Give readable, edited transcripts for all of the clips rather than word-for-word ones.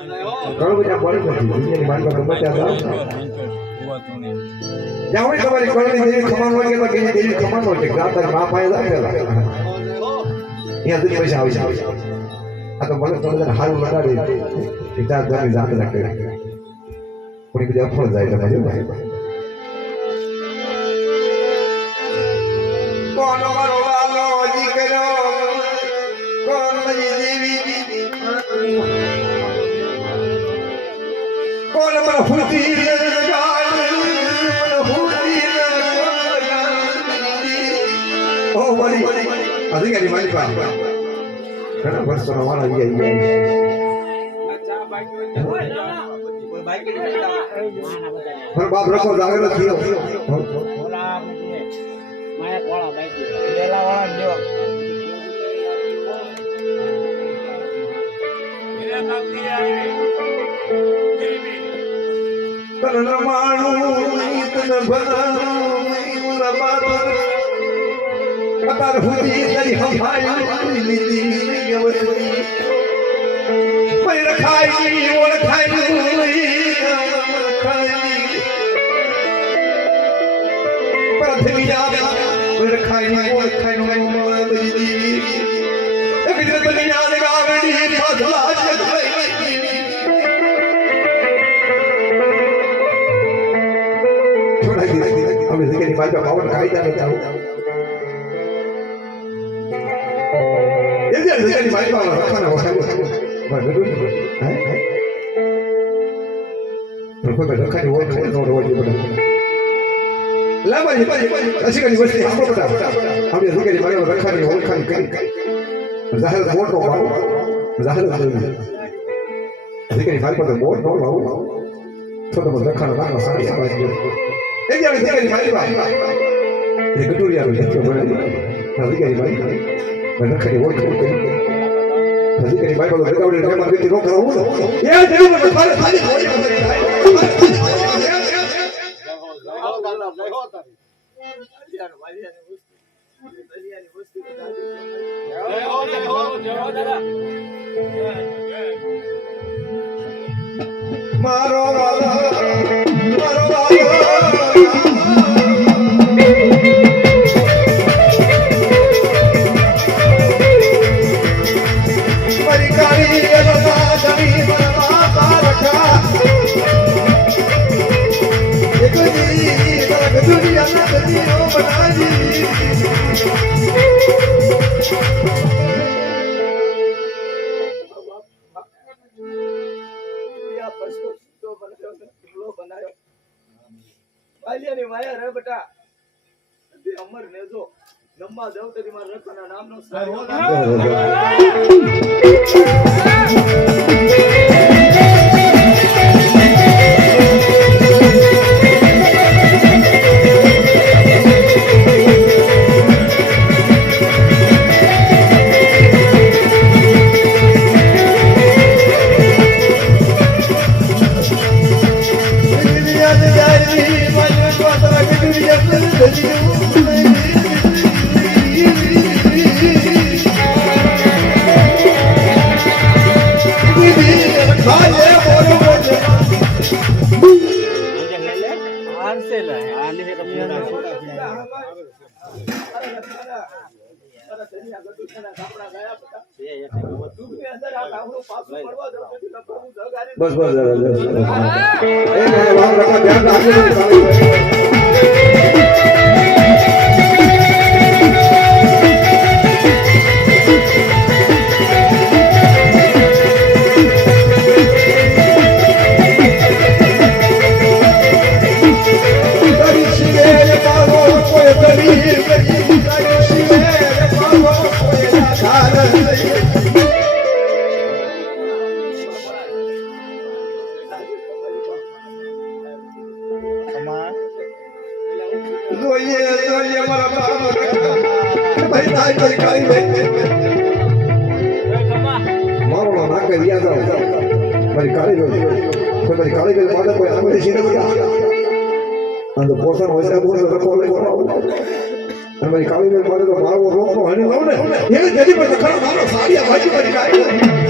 ઘણું બધા પડી નથી દુનિયાની માનવા તો બચ્યા હતા જાવણી તમારી કળની દેવી ખમાન હોય કે કેની દેવી ખમાન હોય કે ગાતા બાપ આયા દાખલા અહીંયા દુનિયા પૈસા આવી છે આ તો મને થોડું હારું લગાડી પિતા ધણી જાત રાખે કોઈ બીજા અફળ જાય તમારે કોણ મારો વાલો દીકરો કોણ મારી દેવી કોણ મારા ફૂટી ઓ મારી અધિકારી મારી પાસે ઘણા વર્ષોનો વાળો આવી પણ બાપ રખો જાગેલો થયો માયા કોળા બાઈક લેલા વાળા દેવા એ કાકી આવી તન માણું તન ભરાણું રબાર અતાર હુદી તરી હમાઈ લીધી ગવરી પર ખાઈ ઓળખાઈ પ્રથમિયા પર ખાઈ ઓળખાઈ મોળી એક દિન બલિયા ગાવડી ફસલા જઈ થોડા દિવસ અમે જગ્યાની બાજુ પાવન કાયદા લેતા હતા જગ્યાની બાજુ રાખવાના વખાનો કોઈ રખાની ઓળખ નો રોજ બધા લાબાજી અસીકની વસ્તી આપણો બધા આપણે જગ્યાની બાજુ રખાની ઓળખાની કરી જાહેર મોટો પાડો જાહેર જગ્યાની બાજુ પર બોટ નો લાવો છોટો રખાનો નાનો સારી આવાજ એ જગ્યાની બાજુ એ કટોરિયાનો જથ્થો બનાવી જગ્યાની બાજુ રખાની ઓળખ કરી હજી કઈ બાઈબલ રેકોર્ડ ને મારી રીતે રોક રહું એ દેવ મને ખાલી મારો અમર ને જો લંબા જવ તરી માર રખના નામનો બસ બસ પોષણ હોય છે મારી કાળી બેન મારે તો મારો રોકનો હણી લઉં ને એ જડી પર ખરો મારો સાડિયા ભાજી મારી કાઢી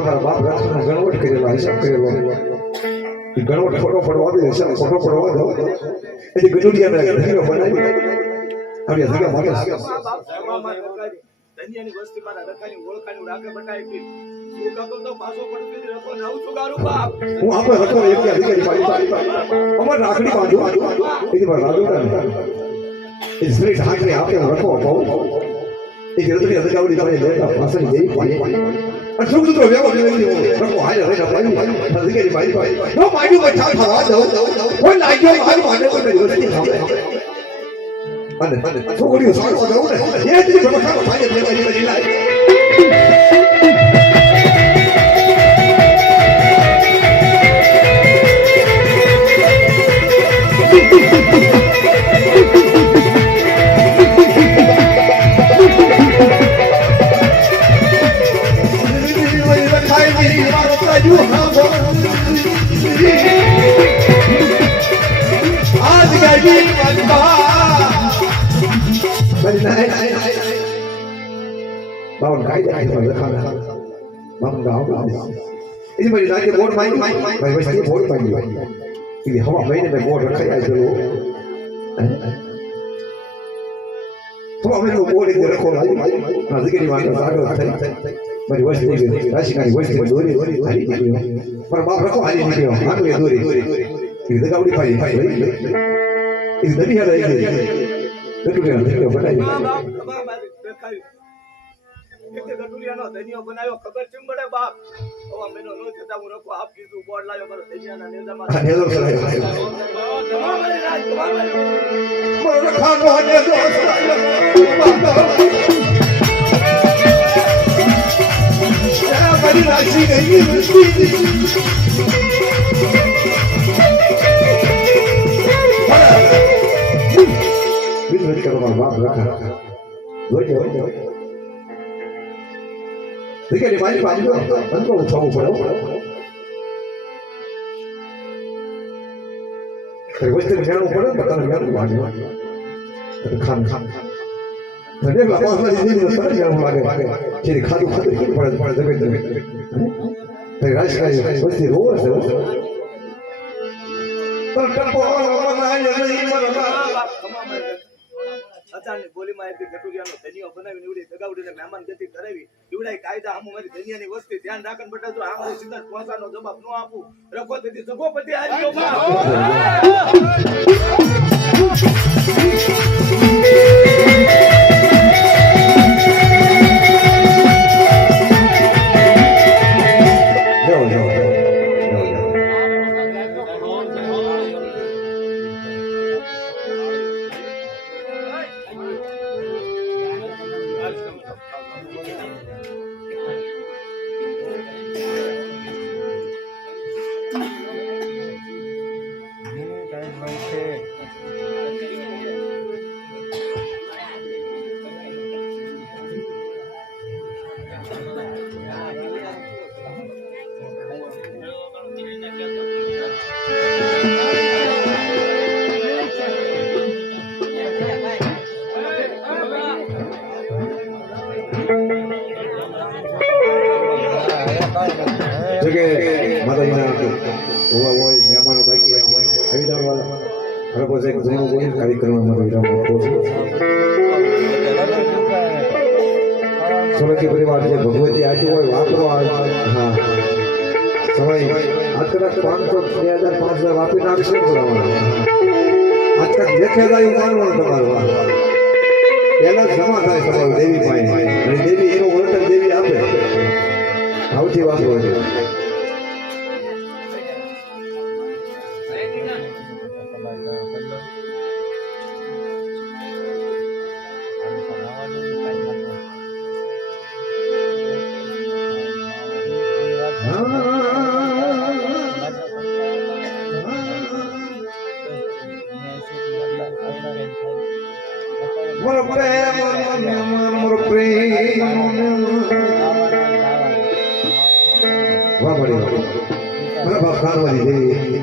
તમારા બાપ રાખવાનો ગણવટ કરેલા હિસાબ કરેલો એ ગણવટ ખોટો પડવા દે હિસાબ ખોટો પડવા દો એથી ગટુડિયાને ધીરો બનાવી હવે ધીરા મારે ધનિયાની વસ્તી મારા રકાની ઓળખાની રાગે બટાઈ શું કાકો તો પાછો પડતી રકો નાવ સુગારું બાપ હું આપણે રકો એક અધિકારી પાડી અમાર રાખડી બાજુ એથી પર રાજુ એ સ્ત્રી ઢાકરે આપે રકો બહુ એ ગરદની અધિકારી તમે લેતા પાસની દેવી પાડી અને શું તો વ્યવહાર લેવી રકો હારે રેડા પાડી અધિકારી પાડી નો પાડ્યું બઠા થવા દો કોઈ લાગ્યો મારું માને તો મેં વસ્તી સામે અને છોકરીઓ સારો દઉં ને એ જ પ્રમાણે ભાઈ લેવાની લાય आज गई बावन काय जाय खाना मम गाव इस मेरी लाके बोर्ड माई भाई वैसे बोर्ड पाई ये हवा महीने में बोर्ड रखा है जो तो हमें वो बोर्ड के रखो लाई नजदीक की बात सागो થઈ मेरी वैसे राशि का वैसे दोरी हरी पर बाप रखो हरी नहीं हो आगे दोरी ये गावड़ी पाई इस दरी है ગટુરિયાનો ધનિયો બનાવ્યો ખબર ચમ બડે બાપ હવે મેનો નો થતા હું રખો આપ કીધું બોર્ડ લાવ્યો મારો ધનિયાના નેજામાં નેજો કરાયો તમારી રાજ તમારી મારો રખાનો નેજો કરાયો મારી રાશી ગઈ बिल्कुल करो बाप रखा होय देखिए मारी बाजू अंदर उठाओ पड़ो फिर वैसे ज्ञान पड़ो पता नहीं ज्ञान बाजू खान मैंने बाबा से दिन में सारा ज्ञान लागे तेरे खादू पड़े जगह फिर राज का वैसे रोज है पर कपो बनाया नहीं मरना અચાનક બોલીમાં એક ગટુરિયાનો ધનિયો બનાવીને એવડી દગાવડીને મહેમાન ગતિ કરાવી એવડાય કાયદા આમ મારી ધનિયાની વસ્તી ધ્યાન રાખન બટા જો આમ સીધા પહોંચાનો જવાબ નો આપું રખો તેથી સગોપતિ હારી જોકે માતાજીના હોવા હોય મહેમાનો બાકી આવી જવા હવે પછી એક જૂનો કોઈ કાર્યક્રમમાં વિરામ આપો છું સોલંકી પરિવાર જે ભગવતી આજી હોય વાપરો હા સમય આજકાલ 500 આપી નાખશે બોલાવવાના આજકાલ દેખે જાય માનવાનું તમારું પહેલા જમા થાય તમારું દેવી પાસે અને દેવી એનું વળતર દેવી આપે આવતી વાપરો છે मोर प्रेम वाह बड़ी मेरा बाप खानवाली देवी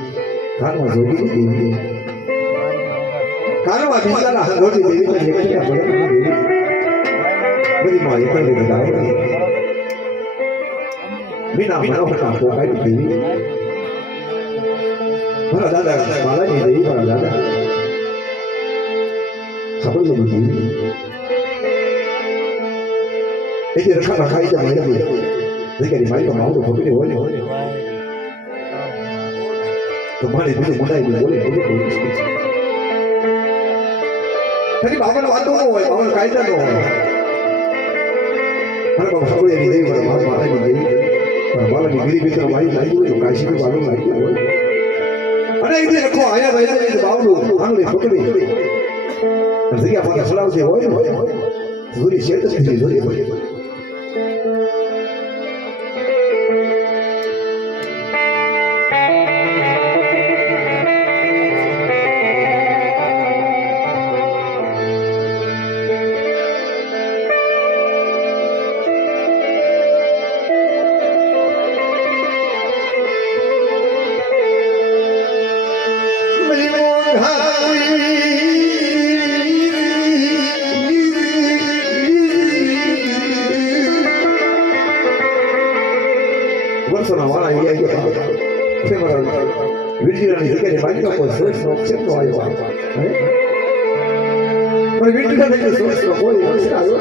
खानवा जोगी देवी खानवा बिचारा रोटी देवी को देखने का बड़ा देवी बड़ी माँ ये कर देगा મીના મનોહરના પોકાઈ દેવી મારા દાદા બાલાજી દેવી મારા દાદા ખબર નથી એ રખા ખાઈ જાય દીકરી મારી તો માવડું ખબર હોય તો મારી બીજું મુંડાઈ બોલે ખરી બાબાનો વાતો ન હોય બાબાનો કાયદા ન હોય મારા બાબા ખબર એની દેવી મારા બાપ મારાની દેવી મારા બાલાની ગીરી ભીતર મારી લાગી હોય તો કાશી બી બાલું લાગી હોય અને એક દી રખો આયા ભાઈ બાવલું આંગળી પકડી જગ્યા પાછા સડાવતી હોય દૂરી શેત થઈ દૂરી હોય વર્ષોના વાળા અહીંયા વીરજીરાની જગ્યાની બાજુમાં કોઈ સોર્સનો અક્ષર નો આવ્યો પણ વીરજીરાની સોર્સનો કોઈ અક્ષર આવ્યો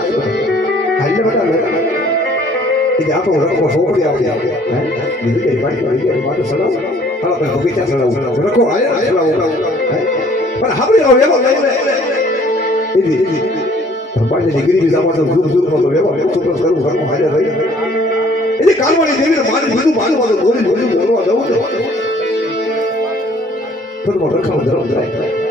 હાલે બધા એ આપણો રખો છોકરી આવતી જગ્યાની બાજુમાં માટે સડાવ હાલો પણ બગીચા સડાવ રખો આયા સડાવ પણ આપણે વેલો લઈને બાજુની ગરીબી સામાન દૂર દૂર નો વેલો છોકરો કરવું ઘરમાં હાજર રહી એટલે કાલવાણી દેવીને મારી બધું માનવાનું બોલી બોલવા દઉં તો રખાવ ધરમ થાય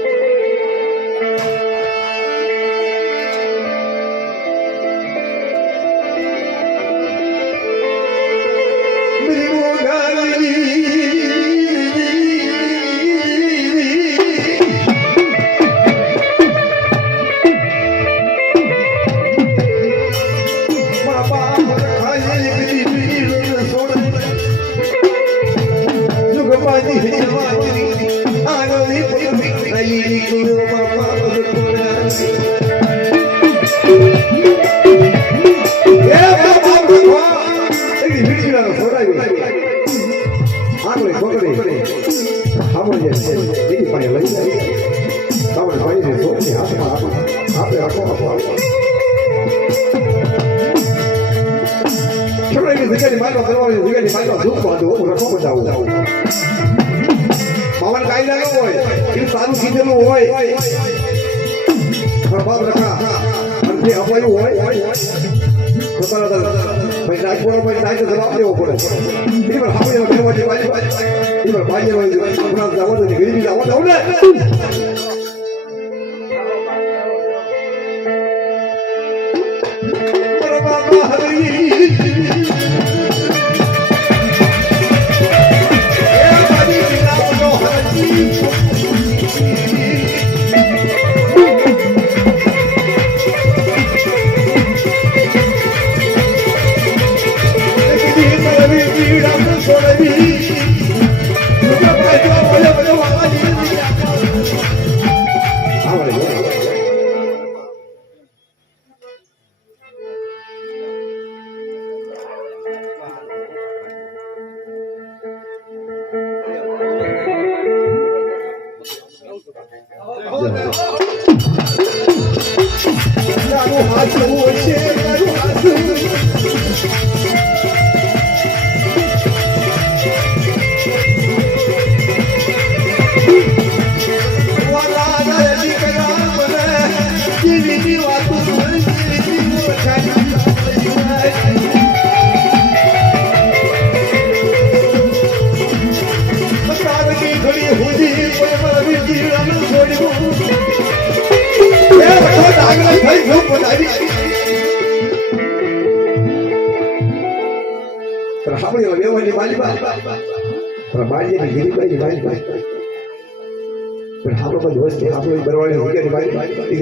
પવન કાયદા નો હોય એ સારું કીધેલું હોય બાપ રખા અને અપાયું હોય તો ભાઈ રાજપુરા ભાઈ નાઈ તો જવાબ દેવો પડે એ પણ આપણે કહેવાથી એ પણ ભાઈ ગરીબી આવવા દઉં ને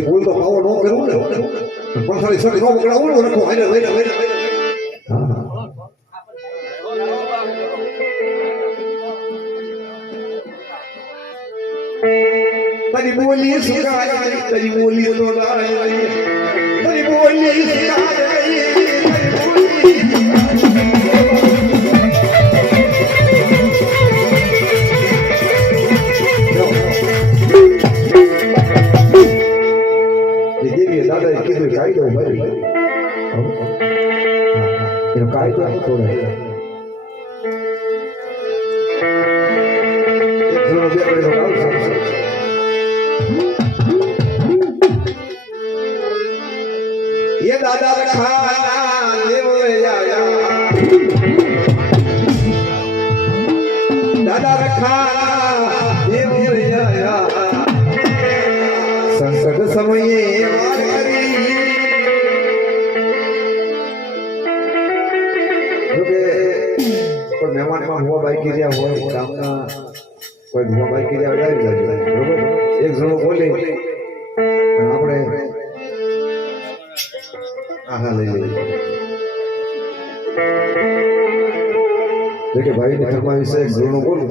બોલતો પાવો ન કરવું ને પણ ખાલી સર ન પકડાવું ને રખો હાલે લઈને તારી બોલી સુકાય તારી બોલી તો તારી બોલી સુકાય તારી બોલી કીધું કાયદો ભાઈ એનો કાયદો થોડો ये दादा रखा देव दादा रखा देव संसद समये કોઈ મહેમાનમાં હુવા બાઈક રહ્યા હોય ગામના કોઈ હુવા બાઈક રહ્યા લાવી જાય બરોબર એક જણો બોલે આપણે આહા લઈ લઈએ કે ભાઈ ને ફરમાવી છે એક જણો બોલું